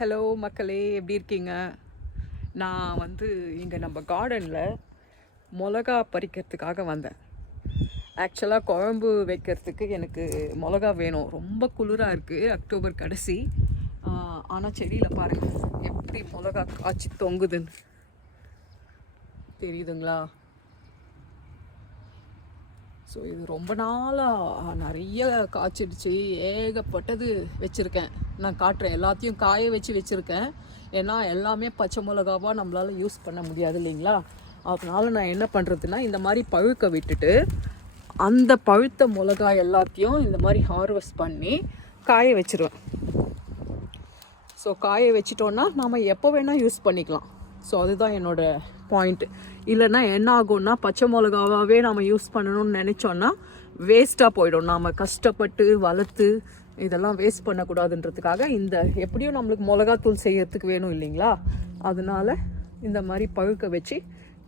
Hello மக்களே எப்படி இருக்கீங்க? நான் வந்து இங்கே நம்ம கார்டனில் மிளகா பறிக்கிறதுக்காக வந்தேன். ஆக்சுவலாக குழம்பு வைக்கிறதுக்கு எனக்கு மிளகா வேணும். ரொம்ப குளிராக இருக்குது அக்டோபர் கடைசி. ஆனால் செடியில் பாருங்கள் எப்படி மிளகா காய்ச்சி தொங்குதுன்னு. தெரியுதுங்களா? ஸோ இது ரொம்ப நாளாக நிறைய காய்ச்சிடுச்சு. ஏகப்பட்டது வச்சுருக்கேன். நான் காட்டுறேன் எல்லாத்தையும் காய வச்சு வச்சுருக்கேன். ஏன்னா எல்லாமே பச்சை மிளகாவாக நம்மளால் யூஸ் பண்ண முடியாது இல்லைங்களா? அதனால நான் என்ன பண்ணுறதுன்னா இந்த மாதிரி பழுக்க விட்டுட்டு அந்த பழுத்த மிளகா எல்லாத்தையும் இந்த மாதிரி ஹார்வெஸ்ட் பண்ணி காய வச்சிருவேன். ஸோ காய வச்சிட்டோன்னா நாம் எப்போ வேணால் யூஸ் பண்ணிக்கலாம். ஸோ அதுதான் என்னோட பாயிண்ட் இல்லைன்னா என்ன ஆகும்னா பச்சை மிளகாவே நம்ம யூஸ் பண்ணணும்னு நினச்சோன்னா வேஸ்ட்டாக போயிடும். நாம் கஷ்டப்பட்டு வளர்த்து இதெல்லாம் வேஸ்ட் பண்ணக்கூடாதுன்றதுக்காக இந்த எப்படியும் நம்மளுக்கு மிளகாத்தூள் செய்யறதுக்கு வேணும் இல்லைங்களா? அதனால இந்த மாதிரி பழுக்க வச்சு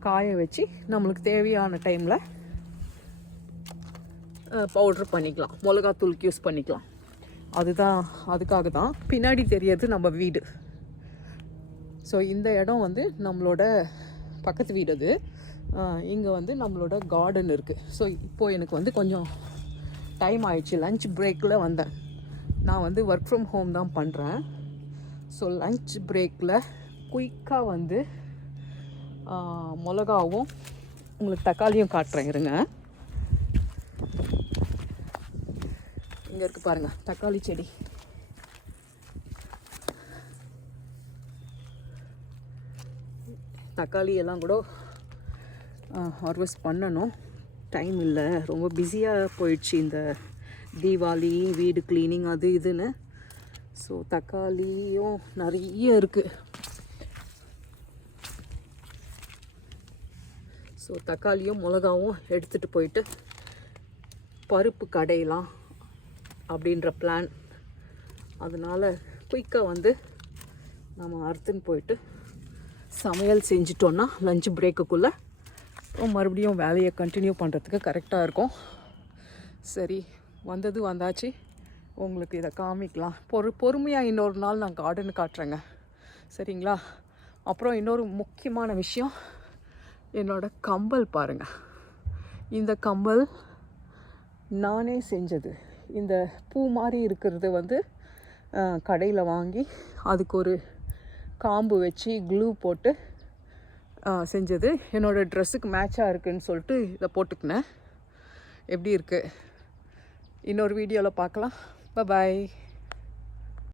காய வச்சு நம்மளுக்கு தேவையான டைமில் பவுட்ரு பண்ணிக்கலாம். மிளகாத்தூளுக்கு யூஸ் பண்ணிக்கலாம். அதுதான் அதுக்காக தான் பின்னாடி தெரியறது நம்ம வீடு. ஸோ இந்த இடம் வந்து நம்மளோட பக்கத்து வீடு அது. இங்கே வந்து நம்மளோட கார்டன் இருக்குது ஸோ இப்போது எனக்கு வந்து கொஞ்சம் டைம் ஆயிடுச்சு. லஞ்ச் பிரேக்கில் வந்தேன். நான் வந்து ஒர்க் ஃப்ரம் ஹோம் தான் பண்ணுறேன் ஸோ லஞ்ச் பிரேக்கில் குயிக்காக வந்து மிளகாவும் உங்களுக்கு தக்காளியும் காட்டுறேன். இருங்க. இங்கே இருக்குது பாருங்கள் தக்காளி செடி. தக்காளி எல்லாம் கூட ஹார்வெஸ்ட் பண்ணணும். டைம் இல்லை. ரொம்ப பிஸியாக போயிடுச்சு இந்த தீபாவளி வீடு க்ளீனிங் அது இதுன்னு. ஸோ தக்காளியும் நிறைய இருக்குது ஸோ தக்காளியும் மிளகாவும் எடுத்துகிட்டு போயிட்டு பருப்பு கடையலாம் அப்படின்ற பிளான் அதனால் குயிக்காக வந்து நம்ம அறுத்துன்னு போயிட்டு சமையல் செஞ்சிட்டோன்னா லஞ்ச் பிரேக்குக்குள்ளே மறுபடியும் வேலையை கண்டினியூ பண்ணுறதுக்கு கரெக்டாக இருக்கும். சரி வந்தது வந்தாச்சு. உங்களுக்கு இதை காமிக்கலாம். பொறு பொறுமையாக இன்னொரு நாள் நான் கார்டன் காட்டுறேங்க. சரிங்களா? அப்புறம் இன்னொரு முக்கியமான விஷயம் என்னோடய கம்பல் பாருங்கள் இந்த கம்பல் நானே செஞ்சது. இந்த பூ மாதிரி இருக்கிறது வந்து கடையில் வாங்கி அதுக்கு ஒரு காம்பு வச்சு க்ளூ போட்டு செஞ்சது. என்னோடய ட்ரெஸ்ஸுக்கு மேட்சாக இருக்குன்னு சொல்லிட்டு இதை போட்டுக்கினேன். எப்படி இருக்குது இன்னொரு வீடியோவில் பார்க்கலாம். பாய்